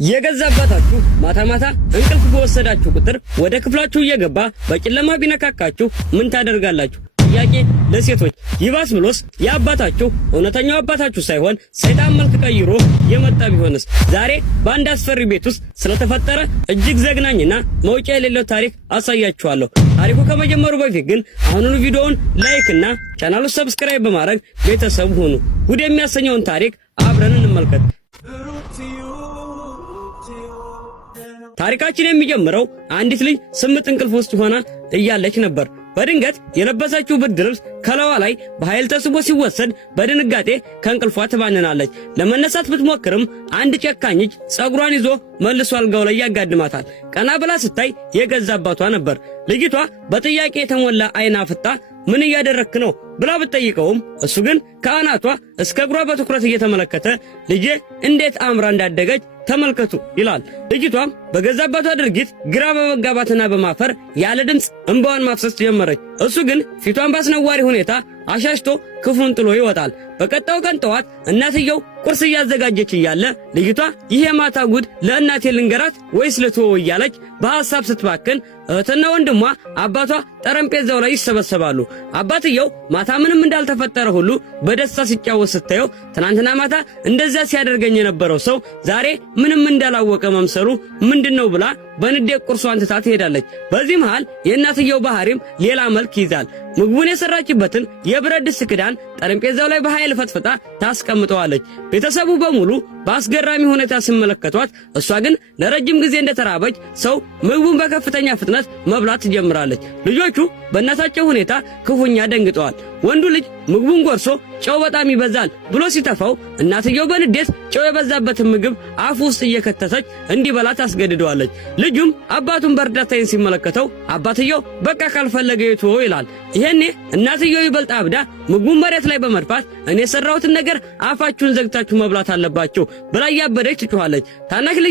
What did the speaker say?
የገዛባታችሁ ማታ እንቅልፍ በወሰዳችሁ ቁጥር ወደ ክፍላችሁ እየገባ በጨለማ ቢነካካችሁ ምን ታደርጋላችሁ? ጥያቄ ለሴቶች። ይባስ ብሎስ የአባታችሁ እውነተኛው አባታችሁ ሳይሆን ሰይጣን መልክ ቀይሮ የመጣ ቢሆንስ? ዛሬ በአንድ አስፈሪ ቤት ውስጥ ስለተፈጠረ እጅግ ዘግናኝና መውጫ የሌለው ታሪክ አሳያችኋለሁ። ታሪኩ ከመጀመሩ በፊት ግን አሁኑኑ ቪዲዮውን ላይክና ቻናሉን ሰብስክራይብ በማድረግ ቤተሰብ ሁኑ። ጉድ የሚያሰኘውን ታሪክ አብረን እንመልከት። ታሪካችን የሚጀምረው አንዲት ልጅ ስምጥ እንቅልፍ ውስጥ ሆና እያለች ነበር። በድንገት የለበሰችው ብርድ ልብስ ከላዋ ላይ በኃይል ተስቦ ሲወሰድ በድንጋጤ ከእንቅልፏ ትባንናለች። ለመነሳት ብትሞክርም አንድ ጨካኝ እጅ ጸጉሯን ይዞ መልሶ አልጋው ላይ ያጋድማታል። ቀና ብላ ስታይ የገዛ አባቷ ነበር። ልጅቷ በጥያቄ የተሞላ አይን አፍጣ ምን እያደረክ ነው ብላ ብትጠይቀውም እሱ ግን ከአናቷ እስከ እግሯ በትኩረት እየተመለከተ ልጄ እንዴት አምራ እንዳደገች ተመልከቱ ይላል። ልጅቷም በገዛ አባቷ ድርጊት ግራ በመጋባትና በማፈር ያለ ድምፅ እንባዋን ማፍሰስ ጀመረች። እሱ ግን ፊቷን ባስነዋሪ ሁኔታ አሻሽቶ ክፉን ጥሎ ይወጣል። በቀጣዩ ቀን ጠዋት እናትየው ቁርስ እያዘጋጀች እያለ ልጅቷ ይሄ ማታ ጉድ ለእናቴ ልንገራት ወይስ ልትወው እያለች በሐሳብ ስትባክን እህትና ወንድሟ አባቷ ጠረጴዛው ላይ ይሰበሰባሉ። አባትየው ማታ ምንም እንዳልተፈጠረ ሁሉ በደስታ ሲጫወት ስታየው ትናንትና ማታ እንደዛ ሲያደርገኝ የነበረው ሰው ዛሬ ምንም እንዳላወቀ መምሰሉ ምንድነው ብላ በንዴት ቁርሷን ትታ ትሄዳለች። በዚህ መሃል የእናትየው ባህሪም ሌላ መልክ ይዛል። ምግቡን የሰራችበትን የብረት ድስት ክዳን ጠረጴዛው ላይ በኃይል ፈጥፍጣ ታስቀምጠዋለች። ቤተሰቡ በሙሉ በአስገራሚ ሁኔታ ሲመለከቷት፣ እሷ ግን ለረጅም ጊዜ እንደተራበች ሰው ምግቡን በከፍተኛ ፍጥነት መብላት ትጀምራለች። ልጆቹ በእናታቸው ሁኔታ ክፉኛ ደንግጠዋል። ወንዱ ልጅ ምግቡን ጎርሶ ጨው በጣም ይበዛል ብሎ ሲተፋው እናትየው በንዴት ጨው የበዛበትን ምግብ አፉ ውስጥ እየከተተች እንዲበላ ታስገድደዋለች። ልጁም አባቱን በእርዳታዬን ሲመለከተው አባትየው በቃ ካልፈለገ ይተወው ይላል። ይሄኔ እናትየው ይበልጥ አብዳ ምግቡን መሬት ላይ በመድፋት እኔ የሰራሁትን ነገር አፋችሁን ዘግታችሁ መብላት አለባችሁ ብላ እያበደች ትጮኻለች። ታናሽ ልጅ